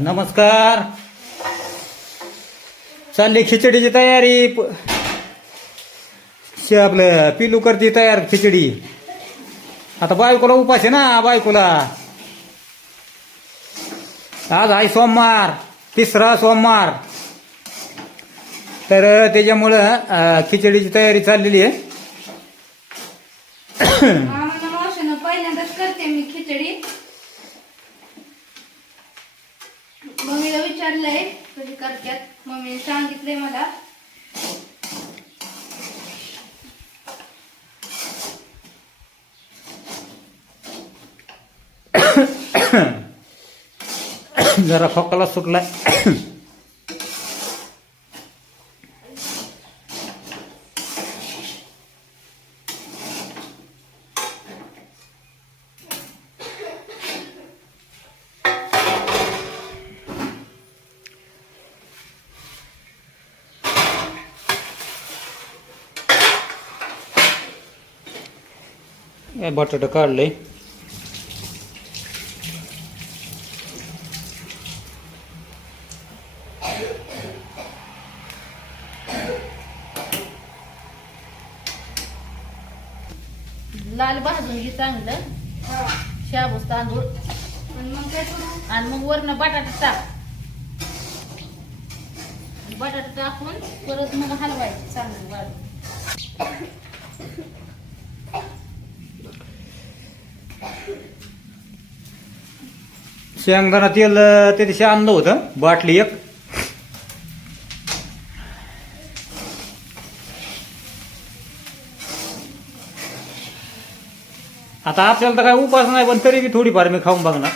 नमस्कार. चालली खिचडीची तयारी. आपलं पिलू करते तयार खिचडी. आता बायकोला उपास आहे ना बायकोला. आज आहे सोमवार तिसरा सोमवार. तर त्याच्यामुळं खिचडीची तयारी चाललेली आहे. पहिल्यांदाच करते मी खिचडी. मम्मीला विचारलंय कशी करतात मम्मीने सांगितलंय मला. जरा खोकला सुटलाय. बटाटा काढलंय लाल भाजून घे चांगलं. शाबूस तांदूळ. पण मग काय करू? आणि मग वरनं बटाटा टाक. बटाटा टाकून परत मग हलवायचं चांगलं वाढ. शेंगदाणा तेल त्या दिवशी आणलं होतं बाटली एक. आता आपल्याला तर काय उपास नाही पण तरी बी थोडीफार मी खाऊन बघणार.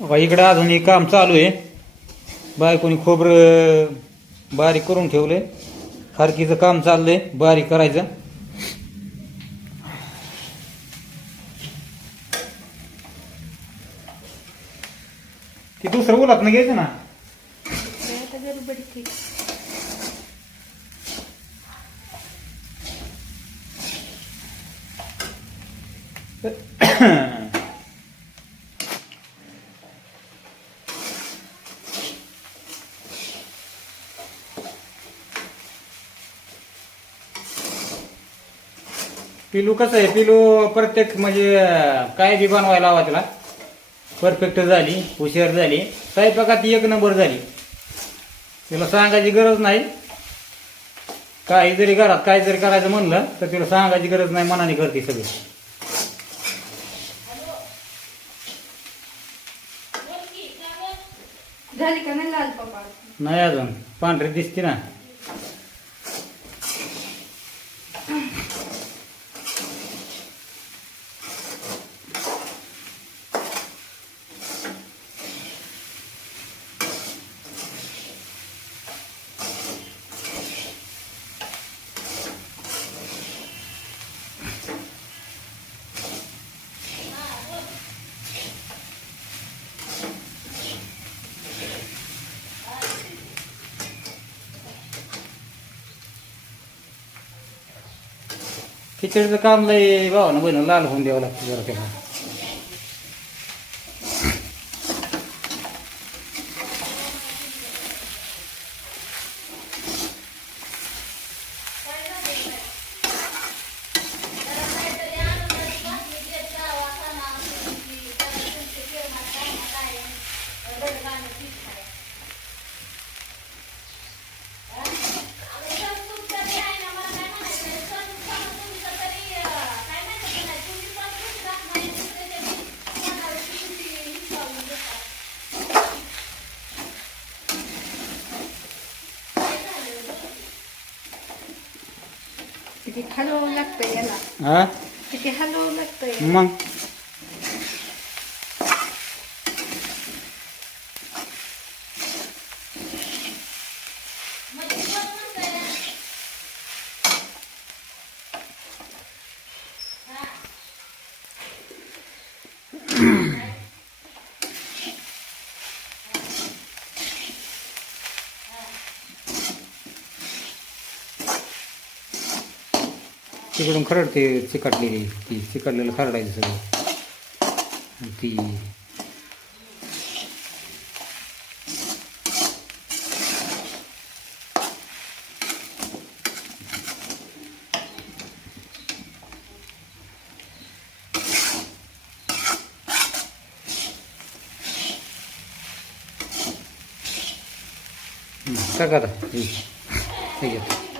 बघा, इकडे अजून एक काम चालू आहे. बायकोनी खोबरं बारीक करून ठेवलंय. खारकीचं काम चाललंय बारीक करायचं. ते दुसरं उलट घ्यायचं ना हे आता गडबड ठीक पिलू कसं आहे पिलू प्रत्येक म्हणजे काय बी बनवायला हवा तिला परफेक्ट झाली हुशार झाली. स्वयंपाकात एक नंबर झाली. तिला सांगायची गरज नाही. काही जरी घरात काय जरी करायचं म्हणलं तर तिला सांगायची गरज नाही मनाने करते सगळी. झाली का नाही लाल पप्पा नाही अजून. पांढरी दिसते ना. खिचडीचं काम लय भावानं बहिण लाल होऊन द्यावं लागतं जरा त्याला किती हलवावं लागतंय याला हा? किती हलवावं लागतंय. मग? तिकडून खरडते चिकटलेली ती चिकटलेलं खरडायचं सगळं. ती सगळं ठीक आहे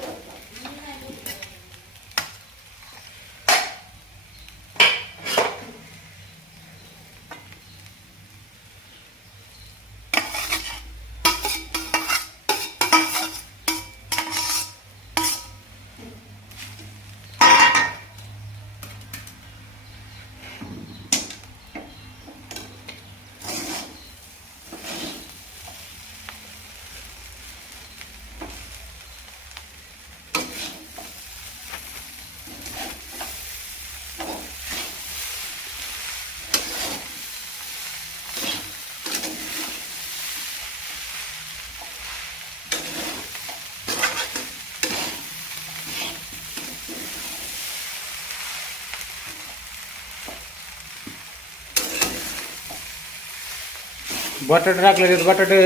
बटाटे टाकले आहेत बटाटे.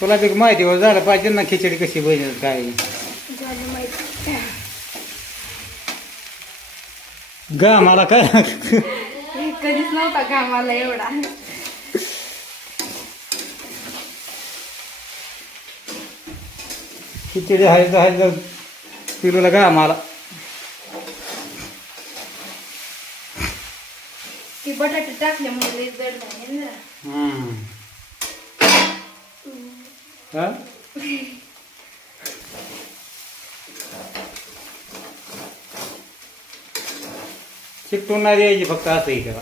तुला बी माहिती हो झालं पाहिजे ना खिचडी कशी बनवत काय झालं माहिती गा मला काय? कधीच नव्हता कामाला एवढा. खिचडी आहे तर आहे तर पिलूला गा मला. ती बटाटे टाकल्यामुळे लई जड झाले ना. हम्म. हा? चिकटून नाही द्यायची फक्त असंही त्याला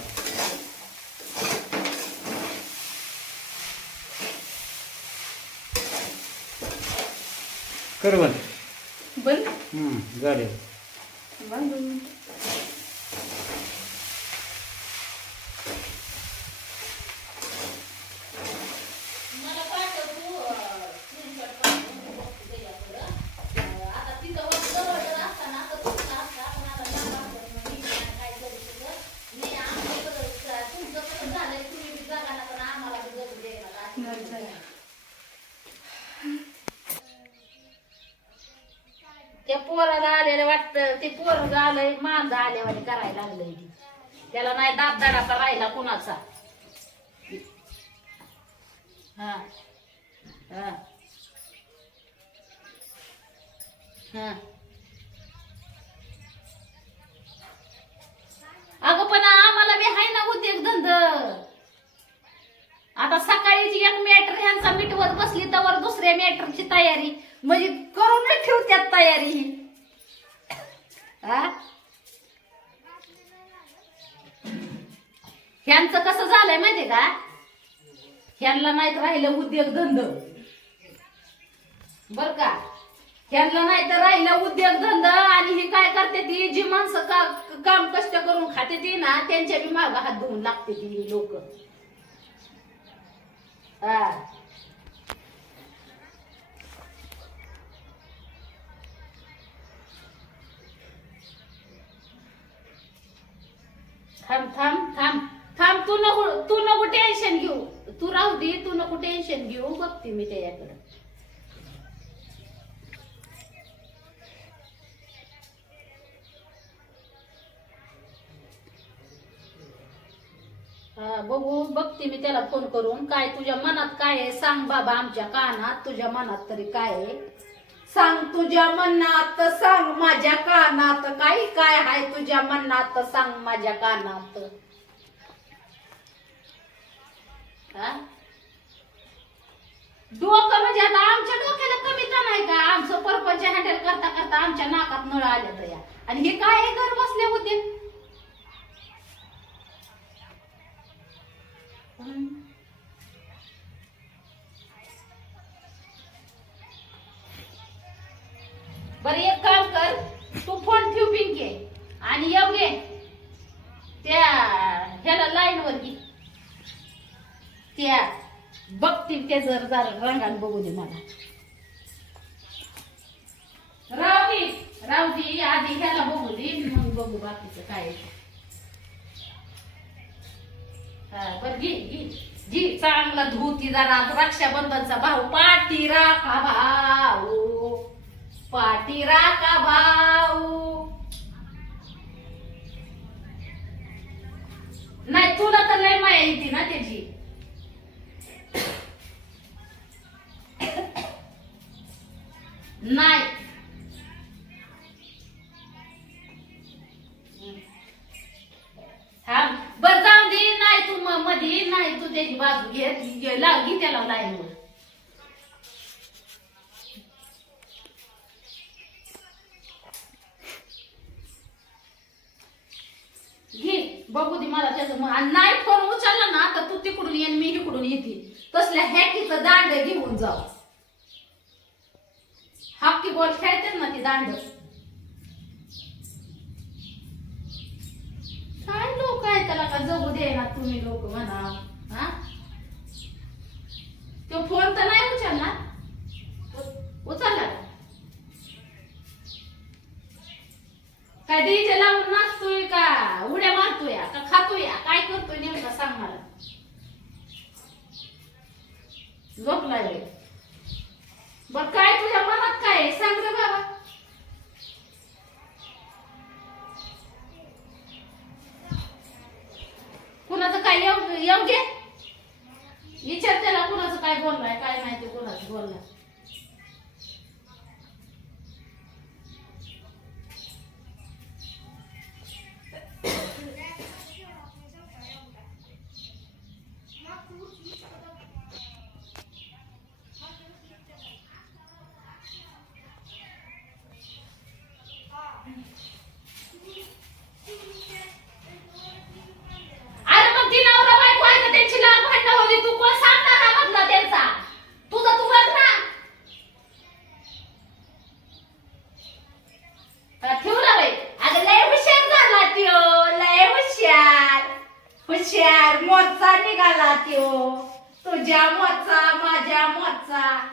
कर. बंद. बंद? हम्म, झाले. बांधून मला पाठव तू, अं, screenshot पाठव, मी बघते त्याच्याकडं. अं, आता तिथं वर जवळ जर असताना आता तुमचं असतं, आपण आता लांब असतो, मग मी नाही काय करू शकत. मी आमच्याकडं, स- तुमचं कसं झालंय, तुम्ही बी जगा ना, पण आम्हाला बी जगू दे ना, असं बरं झालं. त्या पोराला आलेलं वाटतं ते पोरग आलंय मांज आल्यावानी करायला लागलंय ती. त्याला नाही दाब दाडाचा राहिला कुणाचा. हा. हा. हा. राहिलं उद्योगधंद बर का? ह्यांना नाही तर राहिलं उद्योगधंदा आणि ही काय करते ती? जी माणसं का- काम कष्ट करून खाते ती ना त्यांच्या बी माग हात धुवून लागते ती लोक. हा. थांब थांब थांब. थांब तू नको तू नको टेन्शन घेऊ. तू राहू दे तू नको टेन्शन घेऊ बघते मी त्याच्याकडे. हा, बघू बघते मी त्याला फोन करून. काय तुझ्या मनात काय आहे? सांग बाबा आमच्या कानात तुझ्या मनात तरी काय आहे? सांग तुझ्या मनात सांग माझ्या कानात. काही काय आहे तुझ्या मनात? सांग माझ्या कानात. आता आमच्या नाकात नळ आल्या तया आणि हे काय घर बसले होते? बर एक काम कर. तू फोन ठेव पिंके. आणि येऊ घे त्या ह्याला लाईन वर घे. त्या बघतील ते जर जर रंगाने बघू दे मला. राहू आधी ह्याला बघू दे मग बघू बाकीचं काय आहे हा, घे घे. चांगला धुती जरा रक्षाबंधनचा भाऊ. पाठी राखा भाऊ. पाठी राखा भाऊ. नाही तुला तर लय माया येते ना त्याची. नाही म- नाही तू त्याची बाजू घे लागी त्याला लाईन त्याला घे बघू दे मला त्याचं मग नाही फोन उचलला ना तर तू तिकडून ये मी इकडून येते. तसल्या हॅकीचं दांड घेऊन जाऊ. हाकी बॉल खेळते ना ती दांड काय लोक आहे त्याला का जगू दे ना तुम्ही लोक म्हणा हा तो फोन तर नाही उचलला उ- उचलला का? काय डीजे लावून नाचतोय का उड्या मारतोय का खातोय काय करतोय नेमका सांग मला झोपलाय वेळ बर काय तुझ्या मनात काय आहे? सांग रे बाबा कुणाचं काय येऊ येऊ घे विचार त्याला कुणाचं काय बोललाय काय माहिती कुणाचं बोललाय अरे मग ती नवरा बायको आहे का त्यांची लाल भांडणं होती तू कोण सांगणार ना मधला त्यांचा तुझा तू बघ ना हा, ठेवला बाई अगं लय हुशार झाला त्यो लय हुशार हुशार मोचा निघाला त्यो. तुझ्या मोचा माझ्या मोचा